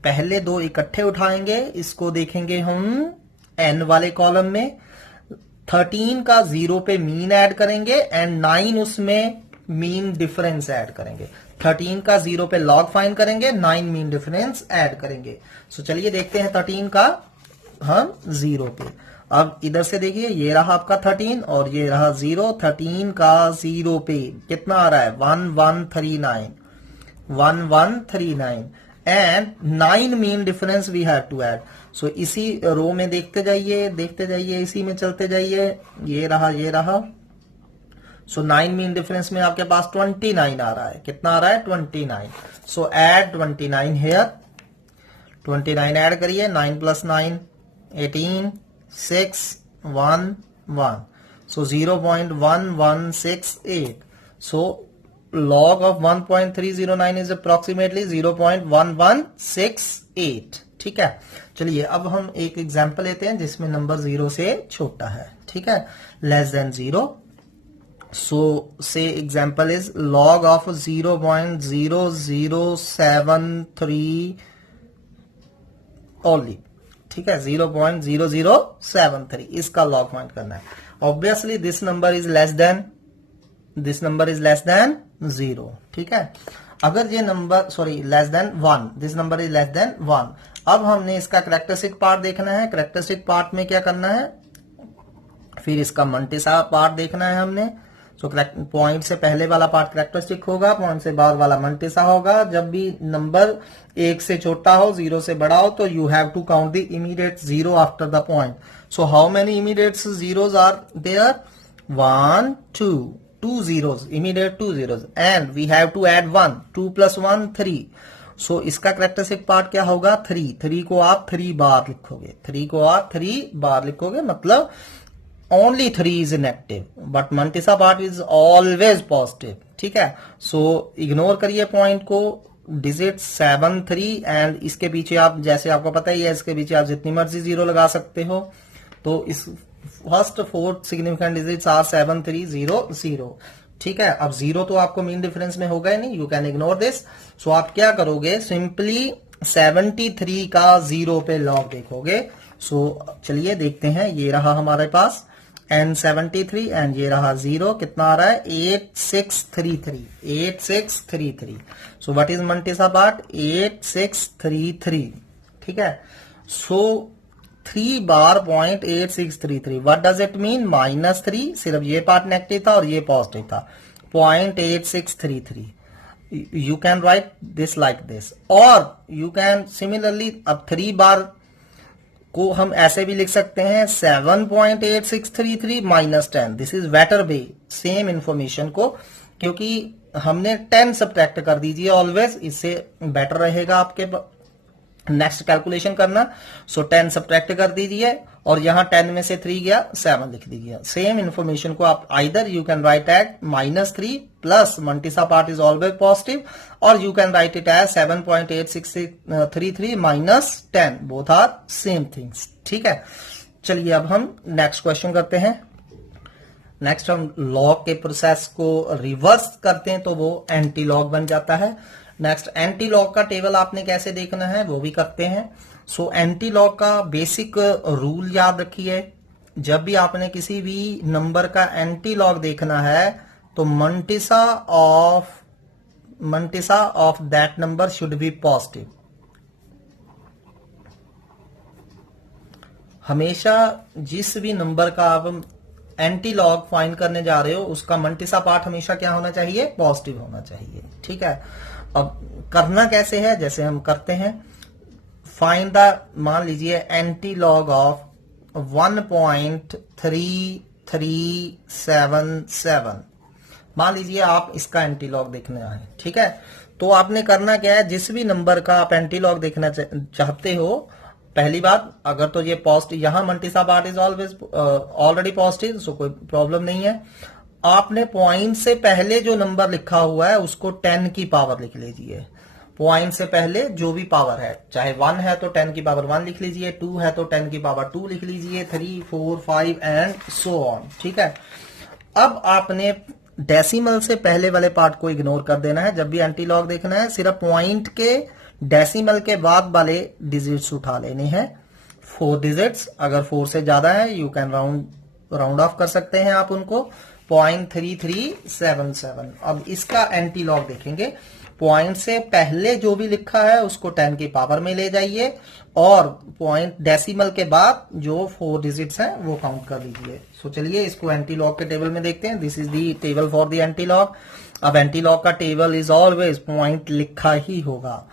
पहले दो इकट्ठे उठाएंगे, इसको देखेंगे हम n वाले कॉलम में, 13 का 0 पे मीन ऐड करेंगे, एंड 9 उसमें मीन डिफरेंस ऐड करेंगे। 13 का 0 पे लॉग फाइंड करेंगे, 9 मीन डिफरेंस ऐड करेंगे। सो चलिए देखते हैं 13 का हम 0 पे। अब इधर से देखिए, ये रहा आपका 13 और ये रहा 0। 13 का 0 पे कितना आ रहा है? 1139, 1139, and 9 mean difference we have to add. So इसी रो में देखते जाइए, देखते जाइए, इसी में चलते जाइए, ये रहा, ये रहा। सो 9 मीन डिफरेंस में आपके पास 29 आ रहा है। कितना आ रहा है? 29। सो ऐड 29 हेयर, 29 ऐड करिए, 9 + 9 18, 6 1 1, so 0.1168. So log of 1.309 is approximately 0.1168. ठीक है, चलिए अब हम एक एग्जांपल लेते हैं जिसमें नंबर 0 से छोटा है। ठीक है, less than 0। So say example is log of 0.0073 only, ठीक है, 0.0073 इसका लॉग फाइंड करना है। Obviously this number is less than 0, ठीक है। अगर ये number less than 1, this number is less than 1। अब हमने इसका कैरेक्टरिस्टिक पार्ट देखना है। कैरेक्टरिस्टिक पार्ट में क्या करना है, फिर इसका मल्टीसा पार्ट देखना है हमने। सो पॉइंट से पहले वाला पार्ट कैरेक्टरिस्टिक होगा, पॉइंट से बाद वाला मल्टीसा होगा। जब भी नंबर 1 से छोटा हो, 0 से बड़ा हो, तो you have to count the immediate 0 after the point. So how many immediate zeros are there? 1 2 zeros, immediate 2 zeros, and we have to add 1, 2 plus 1 3। सो इसका कैरेक्टरिस्टिक पार्ट क्या होगा? 3 को आप 3 बार लिखोगे, 3 को आप 3 बार लिखोगे, मतलब only 3 is negative, but mantissa part is always positive, ठीक है। सो इग्नोर करिए पॉइंट को, डिजिट 7 3, एंड इसके पीछे आप, जैसे आपको पता ही है, इसके पीछे आप जितनी मर्जी 0 लगा सकते हो। तो इस फर्स्ट 4 सिग्निफिकेंट डिजिट्स आर 7 3 0 0, ठीक है। अब 0 तो आपको मीन डिफरेंस में होगा ही नहीं, यू कैन इग्नोर दिस। सो आप क्या करोगे, सिंपली 73 का 0 पे लॉग देखोगे। सो चलिए देखते हैं, ये रहा हमारे पास n73 एंड ये रहा 0, कितना आ रहा है? 8633। So what is mantissa part? 8633, ठीक है। सो 3 बार 0.8633, व्हाट डज इट मीन? -3, सिर्फ ये पार्ट नेगेटिव था और ये पॉजिटिव था, 0.8633। You can right this like this, और यू कैन सिमिलरली, अब 3 बार को हम ऐसे भी लिख सकते हैं 7.8633 -10। This is better way, same information को, क्योंकि हमने 10 सब्ट्रैक्ट कर दीजिए ऑलवेज, इससे बेटर रहेगा आपके नेक्स्ट कैलकुलेशन करना। सो 10 सब्ट्रैक्ट कर दीजिए, और यहां 10 में से 3 गया, 7 लिख दीजिए। सेम इंफॉर्मेशन को आप either you can write at -3 plus mantissa part is always positive, और you can write it as 7.8633 -10, both are same things, ठीक है। चलिए अब हम नेक्स्ट क्वेश्चन करते हैं। नेक्स्ट हम लॉग के प्रोसेस को रिवर्स करते हैं, तो वो एंटी लॉग बन जाता है। नेक्स्ट एंटी लॉग का टेबल आपने कैसे देखना है वो भी करते हैं। सो एंटी लॉग का बेसिक रूल याद रखिए, जब भी आपने किसी भी नंबर का एंटी लॉग देखना है, तो mantissa of that number should be positive. हमेशा जिस भी नंबर का आप एंटी लॉग फाइंड करने जा रहे हो, उसका मल्टीसा पार्ट हमेशा क्या होना चाहिए? पॉजिटिव होना चाहिए, ठीक है। अब करना कैसे है, जैसे हम करते हैं, फाइंड द, मान लीजिए एंटी लॉग ऑफ 1.3377, मान लीजिए आप इसका एंटी लॉग देखने आए, ठीक है। तो आपने करना क्या है, जिस भी नंबर का आप एंटी लॉग देखना चाहते हो, पहली बात, अगर तो ये पॉजिटिव, यहां mantissa part is always already positive, so कोई प्रॉब्लम नहीं है। आपने पॉइंट से पहले जो नंबर लिखा हुआ है उसको 10 की पावर लिख लीजिए। पॉइंट से पहले जो भी पावर है, चाहे 1 है तो 10 की पावर 1 लिख लीजिए, 2 है तो 10 की पावर 2 लिख लीजिए, 3 4 5 एंड सो ऑन, ठीक है। अब आपने डेसिमल से पहले वाले पार्ट को इग्नोर कर देना है। जब भी एंटी लॉग देखना है, सिर्फ पॉइंट के डेसिमल के बाद वाले डिजिट्स उठा लेने हैं, 4 डिजिट्स। अगर 4 से ज्यादा है, यू कैन राउंड ऑफ कर सकते हैं आप उनको, 0.3377। अब इसका एंटी लॉग देखेंगे, पॉइंट से पहले जो भी लिखा है उसको 10 की पावर में ले जाइए, और पॉइंट डेसिमल के बाद जो 4 डिजिट्स हैं वो काउंट कर लीजिए। सो चलिए इसको एंटी लॉग के टेबल में देखते हैं। This is the table for the anti log. अब एंटी लॉग का टेबल इज ऑलवेज पॉइंट लिखा ही होगा,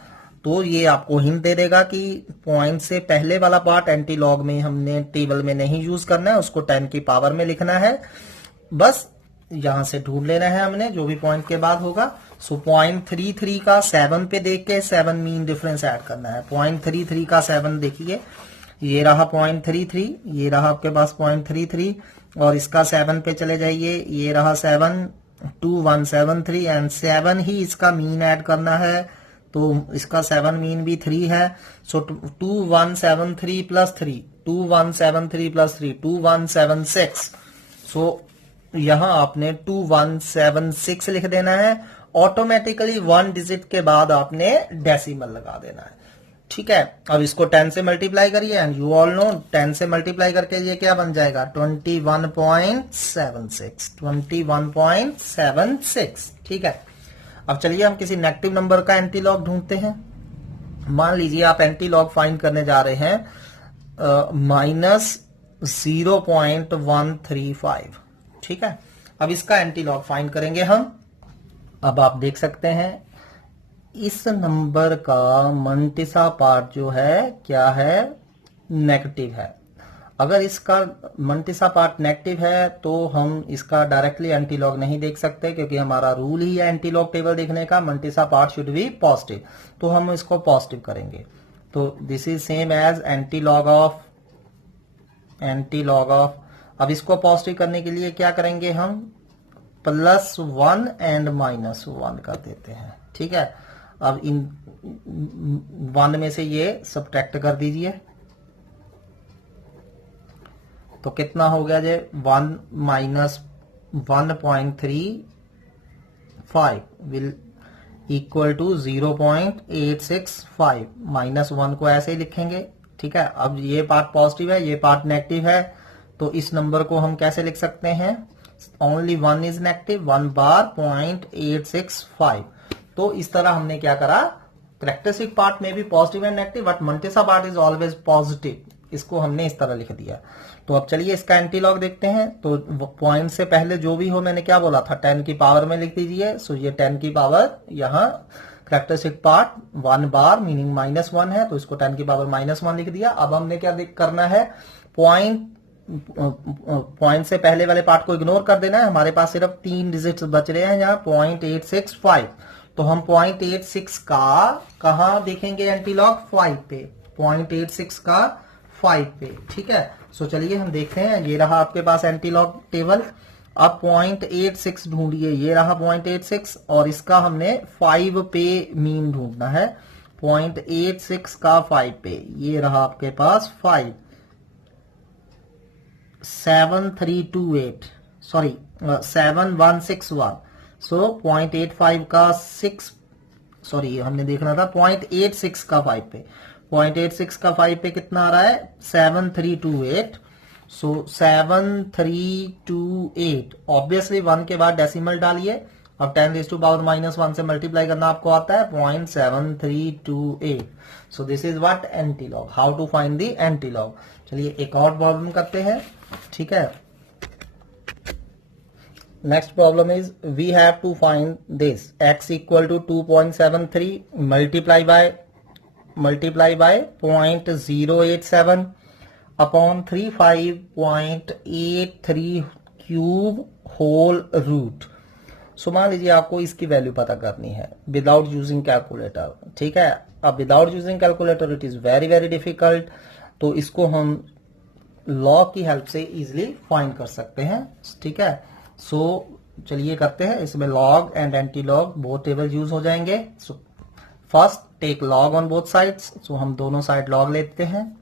तो ये आपको हिंट दे देगा कि पॉइंट से पहले वाला पार्ट एंटी लॉग में हमने टेबल में नहीं यूज करना है, उसको 10 की पावर में लिखना है। बस यहां से ढूंढ लेना है हमने जो भी पॉइंट के बाद होगा। सो 0.33 का 7 पे देख के 7 मीन डिफरेंस ऐड करना है। 0.33 का 7 देखिए, ये रहा 0.33, ये रहा आपके पास 0.33, और इसका 7 पे चले जाइए, ये रहा 7, 2173, एंड 7 ही इसका मीन ऐड करना है, तो इसका 7 मीन भी 3 है। सो 2173 प्लस 3, 2173 प्लस 3, 2176। सो यहां आपने 2176 लिख देना है। ऑटोमेटिकली 1 डिजिट के बाद आपने डेसिमल लगा देना है। ठीक है। अब इसको 10 से मल्टीप्लाई करिए एंड यू ऑल नो 10 से मल्टीप्लाई करके ये क्या बन जाएगा 21.76 21.76। ठीक है। अब चलिए हम किसी नेगेटिव नंबर का एंटीलॉग ढूंढते हैं। मान लीजिए आप एंटीलॉग फाइंड करने जा रहे हैं -0.135। ठीक है। अब इसका एंटीलॉग फाइंड करेंगे हम। अब आप देख सकते हैं इस नंबर का मंटिसा पार्ट जो है क्या है, नेगेटिव है। अगर इसका मंटिसा पार्ट नेगेटिव है तो हम इसका डायरेक्टली एंटीलॉग नहीं देख सकते, क्योंकि हमारा रूल ही है एंटीलॉग टेबल देखने का, mantissa part should be positive. तो हम इसको पॉजिटिव करेंगे। तो this is same as antilog of. अब इसको पॉजिटिव करने के लिए क्या करेंगे हम, +1 एंड -1 कर देते हैं। ठीक है। अब इन 1 में से ये सब्ट्रैक्ट कर दीजिए तो कितना हो गया जे 1 - 1.35 विल इक्वल टू 0.865। -1 को ऐसे ही लिखेंगे। ठीक है। अब ये पार्ट पॉजिटिव है, ये पार्ट नेगेटिव है, तो इस नंबर को हम कैसे लिख सकते हैं, ओनली 1 इज नेगेटिव, 1 बार 0.865। तो इस तरह हमने क्या करा, कैरेक्टरिस्टिक पार्ट में भी positive and negative, but mantissa part is always positive, इसको हमने इस तरह लिख दिया। तो अब चलिए इसका एंटीलॉग देखते हैं। तो पॉइंट से पहले जो भी हो, मैंने क्या बोला था, 10 की पावर में लिख दीजिए। सो ये 10 की पावर यहाँ कैरेक्टरिस्टिक पार्ट 1 बार मीनिंग -1 है, तो इसको 10 की पावर -1 लिख दिया। अब हमने क्या करना है, पॉइंट से पहले वाले पार्ट को इग्नोर कर देना है। हमारे पास सिर्फ 3 डिजिट्स बच रहे हैं यहाँ 0.865। तो हम 0.86 का कहां देखेंगे एंटीलॉग, 5 पे, 0.86 का 5 पे। ठीक है। सो चलिए हम देखते हैं, ये रहा आपके पास एंटीलॉग टेबल। अब 0.86 ढूंढिए, ये रहा 0.86 और इसका हमने 5 पे मीन ढूंढना है। 0.86 का 5 पे, ये रहा आपके पास 5, 7161। सो 0.85 का 6, सॉरी हमने देखना था 0.86 का 5 पे, 0.86 का 5 पे कितना आ रहा है 7328। सो 7328, ऑब्वियसली 1 के बाद डेसिमल डालिए। अब 10⁻⁻1 से मल्टीप्लाई करना आपको आता है 0.7328। So this is what antilog, how to find the antilog. चलिए एक और प्रॉब्लम करते हैं। ठीक है। Next problem is we have to find this x equal to 2.73 multiply by 0.087 upon 35.83 cube whole root. So मान लीजिए आपको इसकी वैल्यू पता करनी है विदाउट यूजिंग कैलकुलेटर। ठीक है। अब without using calculator it is very very difficult, तो इसको हम लॉग की हेल्प से इजिली फाइंड कर सकते हैं। ठीक है। सो चलिए करते हैं, इसमें log and anti log both table use हो जाएंगे। So first take log on both sides. So हम दोनों साइड लॉग लेते हैं।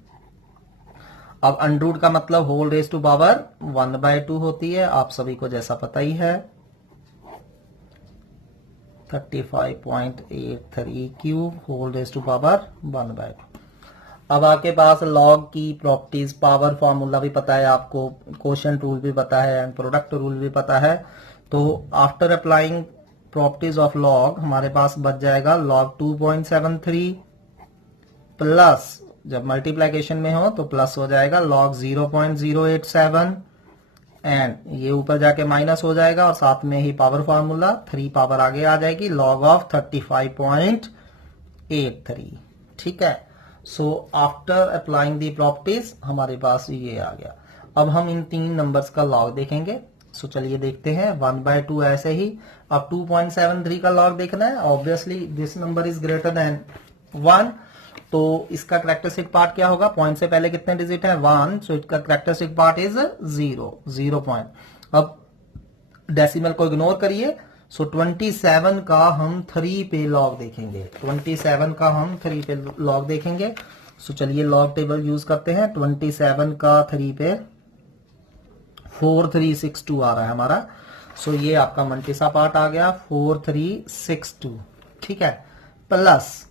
अब अंडरूट का मतलब होल रेज टू पावर 1/2 होती है, आप सभी को जैसा पता ही है। 35.83 cube whole raise to power 1/2। अब आपके पास लॉग की प्रॉपर्टीज, पावर फॉर्मूला भी पता है आपको, क्वोशिएंट रूल भी पता है एंड प्रोडक्ट रूल भी पता है। तो after applying properties of log हमारे पास बच जाएगा लॉग 2.73 प्लस, जब मल्टीप्लीकेशन में हो तो प्लस हो जाएगा लॉग 0.087 एंड ये ऊपर जाके माइनस हो जाएगा और साथ में ही पावर फॉर्मूला 3 पावर आगे आ जाएगी लॉग ऑफ 35.83। ठीक है। So after applying the properties हमारे पास ये आ गया। अब हम इन 3 नंबर्स का लॉग देखेंगे। सो चलिए देखते हैं 1/2 ऐसे ही। अब 2.73 का लॉग देखना है, obviously this number is greater then 1, तो इसका कैरेक्टरिस्टिक पार्ट क्या होगा, पॉइंट से पहले कितने डिजिट है 1, सो इसका कैरेक्टरिस्टिक पार्ट इज 0 पॉइंट। अब डेसिमल को इग्नोर करिए। सो 27 का हम 3 पे लॉग देखेंगे, 27 का हम 3 पे लॉग देखेंगे। सो चलिए लॉग टेबल यूज करते हैं। 27 का 3 पे 4362 आ रहा है हमारा। सो ये आपका मंटिसा पार्ट आ गया 4362। ठीक है। प्लस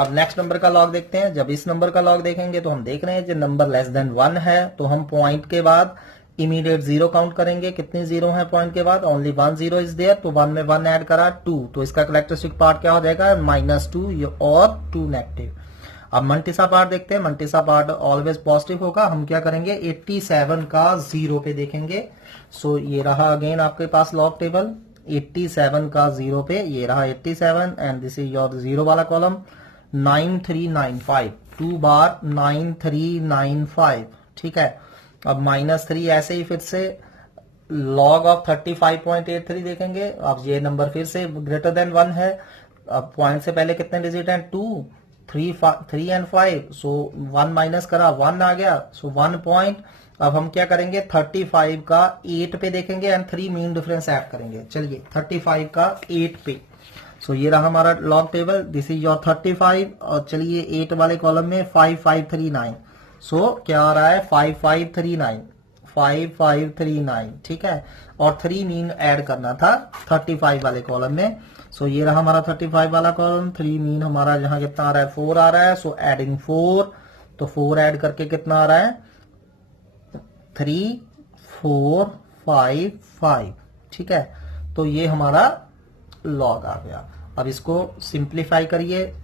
अब नेक्स्ट नंबर का लॉग देखते हैं। जब इस नंबर का लॉग देखेंगे तो हम देख रहे हैं जो नंबर लेस देन 1 है तो हम पॉइंट के बाद इमीडिएट जीरो काउंट करेंगे। कितने जीरो है पॉइंट के बाद? ओनली 1 जीरो इज देयर, तो 1 में 1 ऐड करा 2, तो इसका कैरेक्टरिस्टिक पार्ट क्या हो जाएगा? -2 और 2 नेगेटिव। अब मंटिसा पार्ट देखते हैं। मंटिसा पार्ट ऑलवेज पॉजिटिव होगा। हम क्या करेंगे? 87 का 0 पे देखेंगे। सो ये रहा अगेन आपके पास लॉग टेबल 87 का 0 पे, ये रहा 87 एंड दिस इज योर 0 वाला कॉलम। 9395 2 बार 9395, ठीक है। अब -3 ऐसे ही फिर से लॉग ऑफ 35.83 देखेंगे। अब ये नंबर फिर से ग्रेटर देन 1 है। अब पॉइंट से पहले कितने डिजिट हैं? 2, 3 एंड 5, सो 1 माइनस करा 1 आ गया, सो 1 पॉइंट। अब हम क्या करेंगे? 35 का 8 पे देखेंगे एंड 3 मीन डिफरेंस ऐड करेंगे। चलिए 35 का 8 पे, सो ये रहा हमारा log table, this is your 35। और चलिए 8 वाले कॉलम में 5539, सो क्या आ रहा है? 5539, ठीक है। और 3 मीन ऐड करना था 35 वाले कॉलम में। सो ये रहा हमारा 35 वाला कॉलम। 3 मीन हमारा यहाँ कितना आ रहा है? 4 आ रहा है। सो एडिंग 4, तो 4 ऐड करके कितना आ रहा है? 3 4 5 5, ठीक है। तो ये हमारा लॉग आ गया। अब इसको सिंप्लीफाई करिए।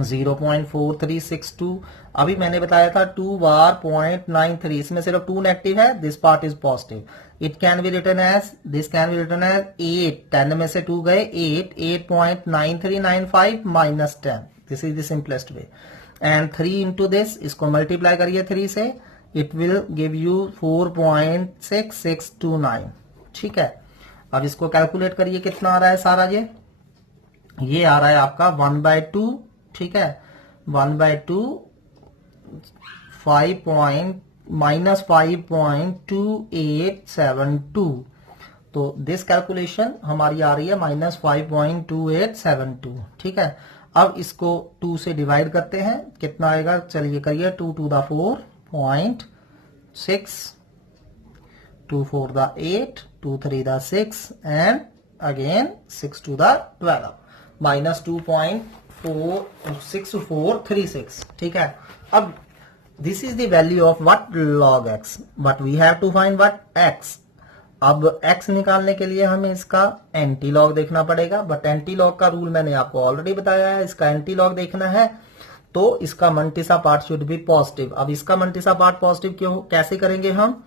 0.4362, अभी मैंने बताया था 2 बार 0.93, इसमें सिर्फ 2 नेगेटिव है, this part is positive. It can be written as, this can be written as 8, 10 में से 2 गए 8, 8.9395 minus 10, this is the simplest way. And 3 into this, इसको मल्टीप्लाई करिए 3 से, इट विल गिव यू 4.6629, ठीक है। अब इसको कैलकुलेट करिए कितना आ रहा है सारा ये आ रहा है आपका 1/2, ठीक है। 1/2 -5.2872, तो दिस कैलकुलेशन हमारी आ रही है -5.2872, ठीक है। अब इसको 2 से डिवाइड करते हैं, कितना आएगा? चलिए करिए। 2 to the 4 0.6, 2 4 the 8, 2 3 the 6 and again 6 to the 12, -2.6436, ठीक है। अब this is the value of what? log x, but we have to find what? x। अब x निकालने के लिए हमें इसका एंटी लॉग देखना पड़ेगा, बट एंटी लॉग का रूल मैंने आपको ऑलरेडी बताया है। इसका एंटी लॉग देखना है तो इसका mantissa part should be positive. अब इसका मंटिसा पार्ट पॉजिटिव क्यों, कैसे करेंगे हम?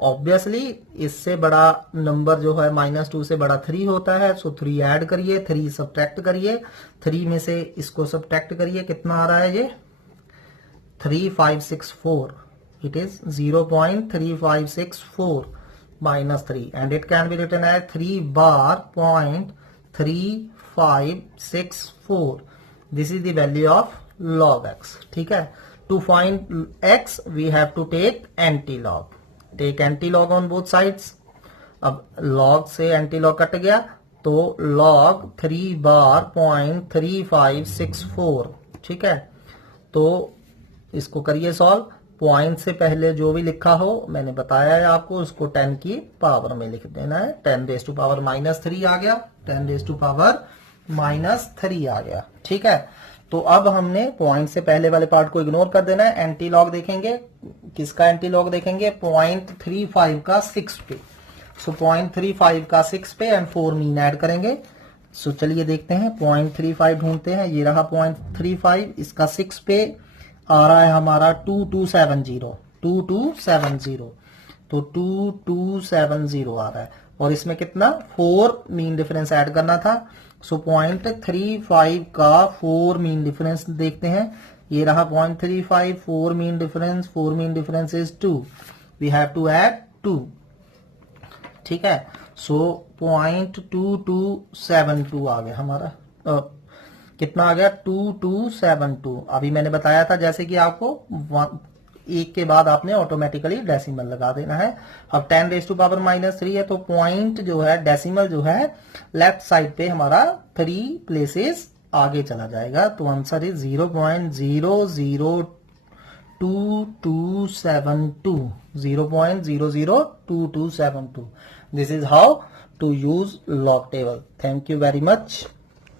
ऑब्वियसली इससे बड़ा नंबर जो है -2 से बड़ा 3 होता है, सो 3 ऐड करिए, 3 सब्ट्रैक्ट करिए, 3 में से इसको सब्ट्रैक्ट करिए, कितना आ रहा है ये? 3564, it is 0.3564 -3 and it can be written as 3 bar 0.3564, this is the value of log x, ठीक है। To find x we have to take anti log, take anti log on both sides. अब log से anti log cut गया तो log 3 bar 0.3564, ठीक है। तो इसको करिए सॉल्व। पॉइंट से पहले जो भी लिखा हो मैंने बताया है आपको, उसको 10 की पावर में लिख देना है। 10⁻³ आ गया, 10⁻³ आ गया, ठीक है। तो अब हमने पॉइंट से पहले वाले पार्ट को इग्नोर कर देना है। एंटी लॉग देखेंगे, किसका एंटी लॉग देखेंगे? 0.35 का 6 पे, सो 0.35 का 6 पे एंड 4 मीन ऐड करेंगे। सो चलिए देखते हैं, 0.35 ढूंढते हैं। ये रहा 0.35, इसका 6 पे आ रहा है हमारा 2270, 2270, तो 2270 आ रहा है। और इसमें कितना? 4 मीन डिफरेंस ऐड करना था, सो 0.35 का 4 मीन डिफरेंस देखते हैं। ये रहा 0.35, 4 mean difference, 4 mean difference is 2, we have to add 2, ठीक है। सो 0.2272 आ गया हमारा। कितना आ गया? 2272। अभी मैंने बताया था जैसे कि आपको एक के बाद आपने ऑटोमेटिकली डेसिमल लगा देना है। अब 10⁻³ है, तो पॉइंट जो है डेसिमल जो है लेफ्ट साइड पे हमारा 3 प्लेसेस आगे चला जाएगा, तो answer is 0.002272, 0.002272। This is how to use log table. Thank you very much.